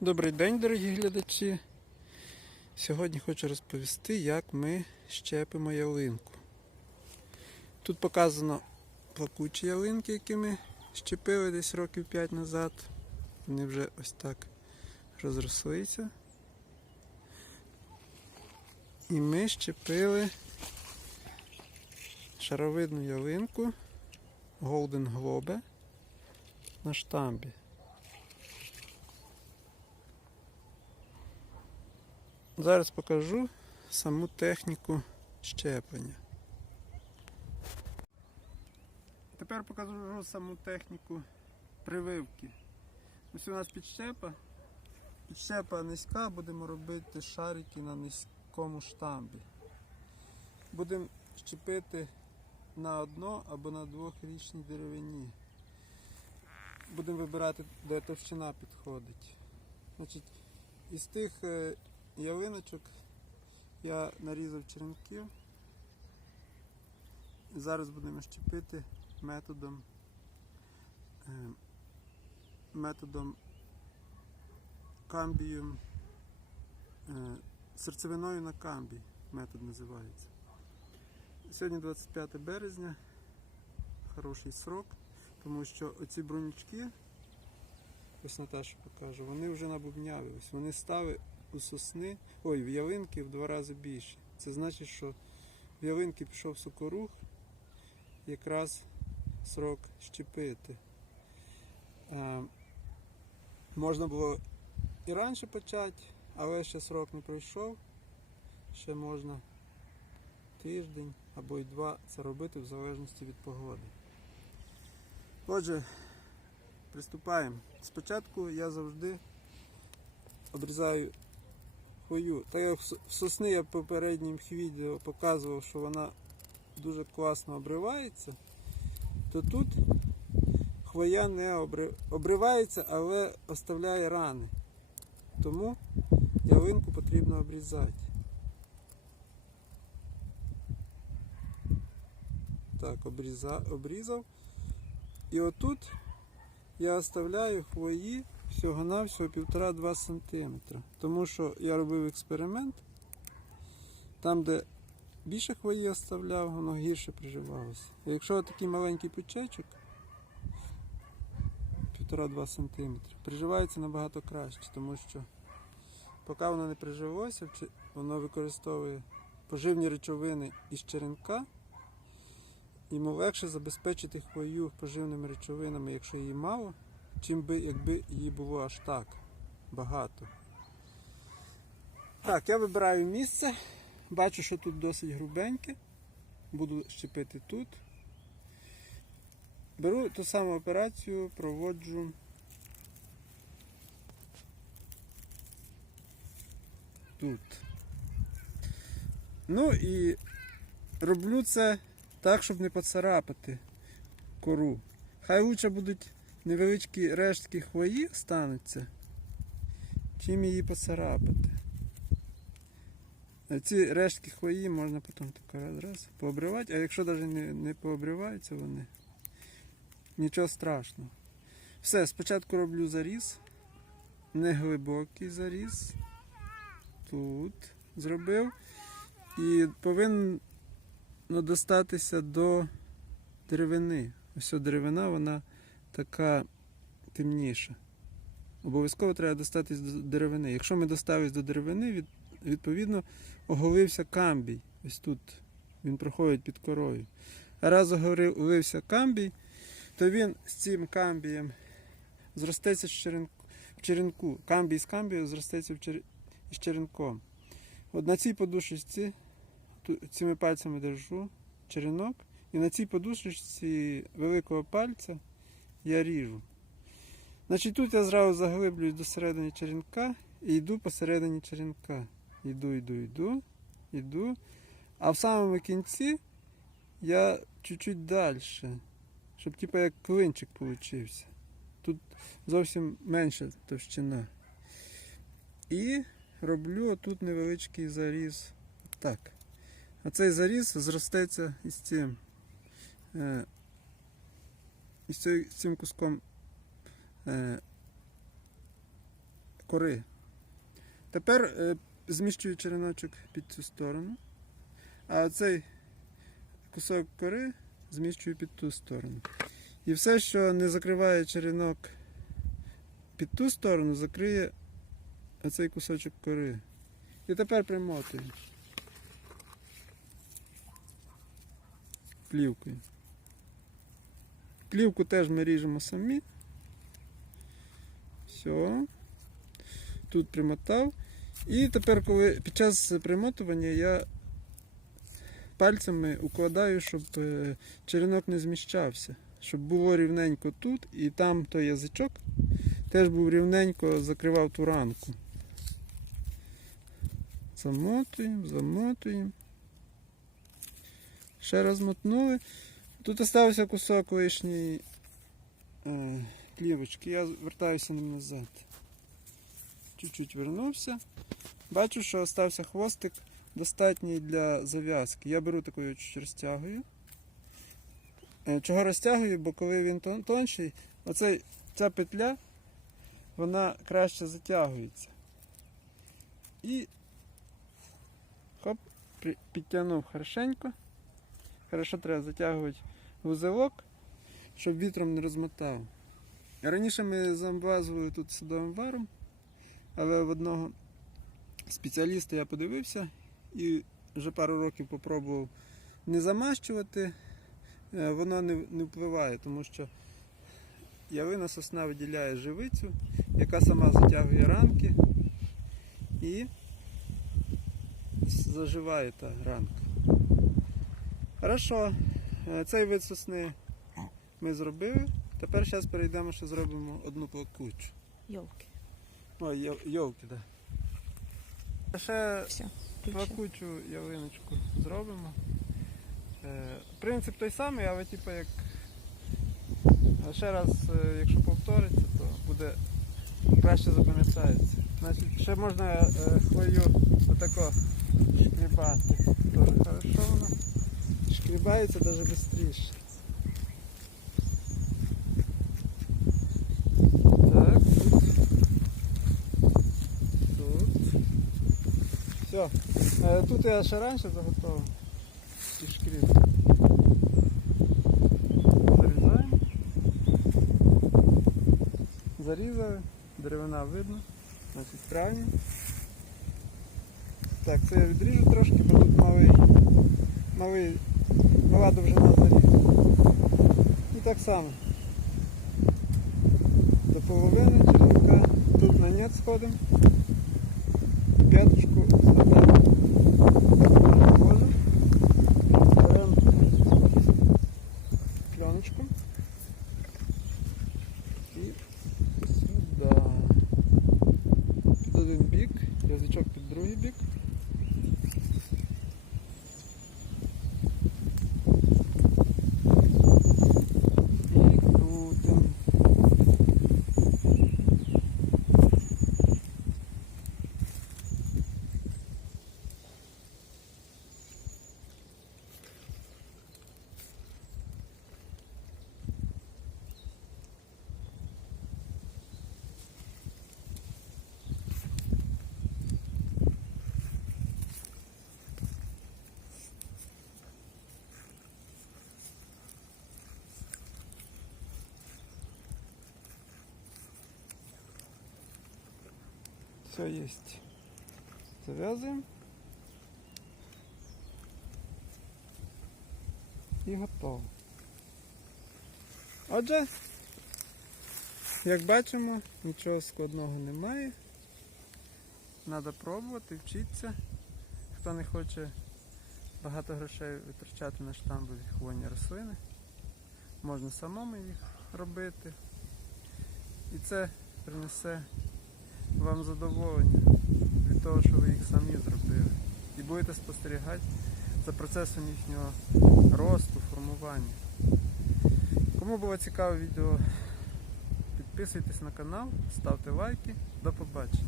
Добрий день, дорогі глядачі. Сьогодні хочу розповісти, як ми щепимо ялинку. Тут показано плакучі ялинки, які ми щепили десь років 5 назад. Вони вже ось так розрослися. І ми щепили шаровидну ялинку Golden Globe на штамбі. Зараз покажу саму техніку щеплення. Тепер покажу саму техніку прививки. Ось у нас підщепа. Підщепа низька, будемо робити шарики на низькому штамбі. Будемо щепити на одно або на двохрічній деревині. Будемо вибирати, де товщина підходить. Значить, із тих е, ялиночок я нарізав черенків. Зараз будемо щепити методом е, методом камбієм е, серцевиною на камбій метод називається. Сьогодні 25 березня, хороший срок, тому що оці бронючки, ось Наташа покажу, вони вже набубнявились, вони стали у сосни, ой, в ялинки в два рази більше. Це значить, що в ялинки пішов сокорух, якраз срок щепити. А, можна було і раніше почати, але ще срок не пройшов. Ще можна тиждень або й два це робити в залежності від погоди. Отже, приступаємо. Спочатку я завжди обрізаю хвою. Так як в сосни я в попередніх відео показував, що вона дуже класно обривається, то тут хвоя не обри- обривається, але оставляє рани. Тому ялинку потрібно обрізати. Так, обріза, обрізав. І отут я оставляю хвої всього-навсього 1,5-2 см. Тому що я робив експеримент. Там, де більше хвої оставляв, воно гірше приживалося. І якщо такий маленький пучечок, 1,5-2 см, приживається набагато краще, тому що поки воно не прижилося, воно використовує поживні речовини із черенка. Йому легше забезпечити хвою поживними речовинами, якщо її мало, чим би якби її було аж так багато. Так, я вибираю місце. Бачу, що тут досить грубеньке. Буду щепити тут. Беру ту саму операцію, проводжу. Тут. Ну і роблю це так, щоб не поцарапати кору. Хай лучше будуть невеличкі рештки хвої стануться, чим її поцарапати. Ці рештки хвої можна потім так раз, пообривати, а якщо навіть не, не пообриваються вони, нічого страшного. Все, спочатку роблю заріз, неглибокий заріз. Тут зробив. І повинен ну, достатися до деревини. Ось ця деревина, вона така темніша. Обов'язково треба достатись до деревини. Якщо ми доставись до деревини, від, відповідно оголився камбій. Ось тут він проходить під корою. А раз оголився камбій, то він з цим камбієм зростеться в черенку. Камбій з камбією зростеться з черенком. От на цій подушечці цими пальцями держу черенок, і на цій подушечці великого пальця я ріжу. Значить, тут я зразу заглиблююсь до середини черенка і йду посередині черенка. Йду, йду, йду, йду. А в самому кінці я чуть-чуть далі, щоб типу як клинчик получився. Тут зовсім менша товщина. І роблю отут невеличкий заріз. Так. А цей заріз зростеться із цим. Цей- з цим куском е, кори. Тепер е, зміщую череночок під цю сторону, а цей кусок кори зміщую під ту сторону. І все, що не закриває черенок під ту сторону, закриє оцей кусочок кори. І тепер примотуємо. Плівкою. Плівку теж ми ріжемо самі. Все. Тут примотав. І тепер, коли під час примотування я пальцями укладаю, щоб е, черенок не зміщався. Щоб було рівненько тут і там той язичок теж був рівненько, закривав ту ранку. Замотуємо, замотуємо. Ще раз мотнули. Тут остався кусок лишньої е, плівочки. Я вертаюся ним назад. Чуть-чуть вернувся. Бачу, що остався хвостик достатній для зав'язки. Я беру такою чуть розтягую. Е, Чого розтягую, бо коли він тон- тонший, оцей, ця петля вона краще затягується. І хоп, підтягнув хорошенько. Хорошо треба затягувати вузелок, щоб вітром не розмотав. Раніше ми замвазували тут садовим варом, але в одного спеціаліста я подивився і вже пару років попробував не замащувати, Е, воно не, не впливає, тому що ялина сосна виділяє живицю, яка сама затягує рамки і заживає та ранка. Хорошо, цей вид сосни ми зробили. Тепер зараз перейдемо, що зробимо одну плакучу. Йолки. Ой, йо- йолки, так. Да. Ще Все. плакучу ялиночку зробимо. Е, Принцип той самий, але типу як е, ще раз, е, якщо повториться, то буде краще запам'ятається. Значить, ще можна е, хвою отако шкрібати. Хорошо воно. Шкрібається. Так, тут. Тут. Все. Е, Тут я ще раніше заготовив. І шкріп. Зарізаємо. Деревина видно, значить справні. Так, це я відріжу трошки, бо тут малий, малий, мала довжина зарізу. І так само. До половини черенка. Тут на нет сходимо. П'яточку складаємо. Ложимо. Беремо пленочку. І сюди. Під один бік, язичок під другий бік. Все есть. Зав'язуємо. І готово. Отже, як бачимо, нічого складного немає. Треба пробувати, вчитися. Хто не хоче багато грошей витрачати на штамбові хвойні рослини, можна самому їх робити. І це принесе вам задоволення від того, що ви їх самі зробили. І будете спостерігати за процесом їхнього росту, формування. Кому було цікаве відео, підписуйтесь на канал, ставте лайки. До побачення.